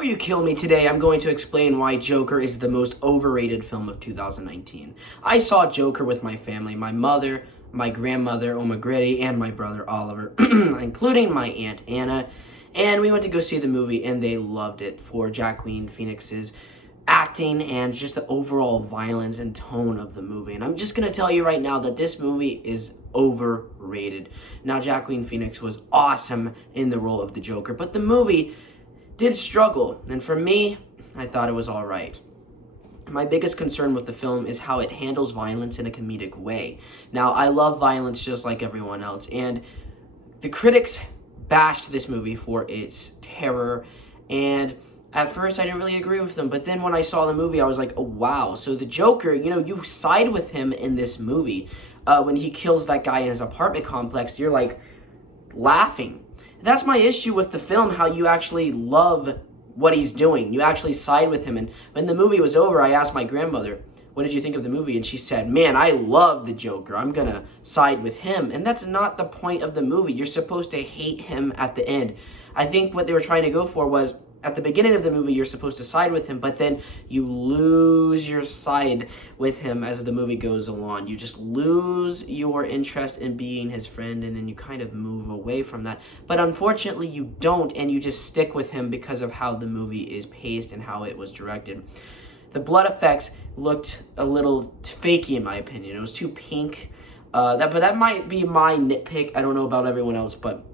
Before you kill me today, I'm going to explain why Joker is the most overrated film of 2019. I saw Joker with my family, my mother, my grandmother, Oma Gritty, and my brother Oliver, including my Aunt Anna, and we went to go see the movie, and they loved it for Joaquin Phoenix's acting and just the overall violence and tone of the movie. And I'm just going to tell you right now that this movie is overrated. Now, Joaquin Phoenix was awesome in the role of the Joker, but the movie did struggle, and for me, I thought it was all right. My biggest concern with the film is how it handles violence in a comedic way. Now, I love violence just like everyone else, and the critics bashed this movie for its terror, and at first I didn't really agree with them, but then when I saw the movie, I was like, oh wow, so the Joker, you side with him in this movie. When he kills that guy in his apartment complex, you're like laughing. That's my issue with the film, how you actually love what he's doing. You actually side with him. And when the movie was over, I asked my grandmother, what did you think of the movie? And she said, man, I love the Joker. I'm going to side with him. And that's not the point of the movie. You're supposed to hate him at the end. I think what they were trying to go for was, at the beginning of the movie, you're supposed to side with him, but then you lose your side with him as the movie goes along. You just lose your interest in being his friend, and then you kind of move away from that. But unfortunately, you don't, and you just stick with him because of how the movie is paced and how it was directed. The blood effects looked a little fakey, in my opinion. It was too pink. But that might be my nitpick. I don't know about everyone else, but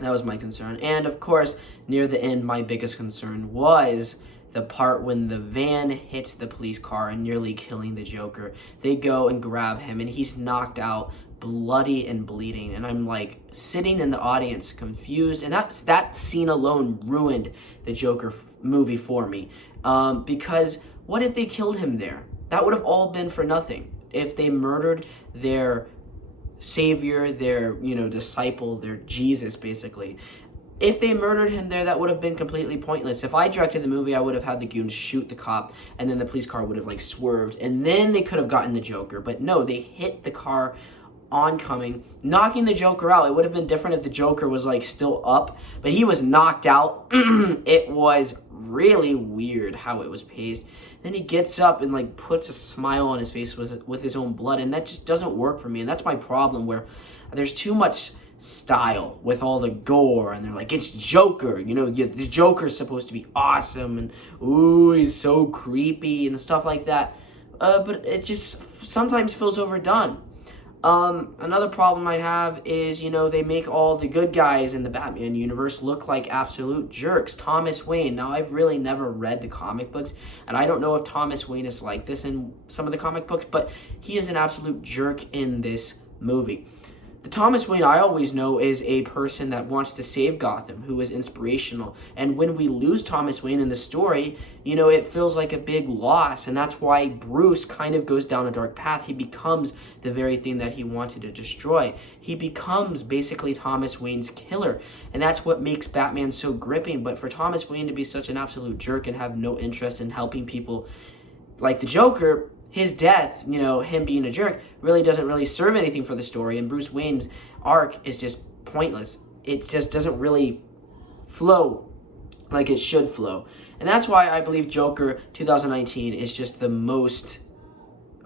that was my concern. And of course, near the end, my biggest concern was the part when the van hits the police car and nearly killing the Joker. They go and grab him, and he's knocked out, bloody and bleeding. And I'm like sitting in the audience confused. And that scene alone ruined the Joker movie for me. Because what if they killed him there? That would have all been for nothing. If they murdered their savior, their disciple, their Jesus, basically. If they murdered him there, that would have been completely pointless. If I directed the movie, I would have had the goons shoot the cop, and then the police car would have swerved, and then they could have gotten the Joker. But no, they hit the car oncoming, knocking the Joker out. It would have been different if the Joker was still up, but he was knocked out. It was really weird how it was paced. Then he gets up and puts a smile on his face with his own blood, and that just doesn't work for me. And that's my problem, where there's too much style with all the gore, and they're like, it's Joker, the Joker's supposed to be awesome, and ooh, he's so creepy and stuff like that. But it just sometimes feels overdone. Another problem I have is, they make all the good guys in the Batman universe look like absolute jerks. Thomas Wayne. Now, I've really never read the comic books, and I don't know if Thomas Wayne is like this in some of the comic books, but he is an absolute jerk in this movie. The Thomas Wayne I always know is a person that wants to save Gotham, who is inspirational. And when we lose Thomas Wayne in the story, it feels like a big loss. And that's why Bruce kind of goes down a dark path. He becomes the very thing that he wanted to destroy. He becomes basically Thomas Wayne's killer. And that's what makes Batman so gripping. But for Thomas Wayne to be such an absolute jerk and have no interest in helping people like the Joker, his death, him being a jerk, really doesn't really serve anything for the story, and Bruce Wayne's arc is just pointless. It just doesn't really flow like it should flow. And that's why I believe Joker 2019 is just the most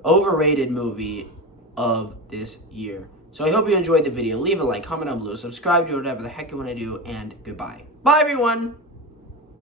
overrated movie of this year. So I hope you enjoyed the video. Leave a like, comment down below, subscribe, do whatever the heck you want to do, and goodbye. Bye, everyone!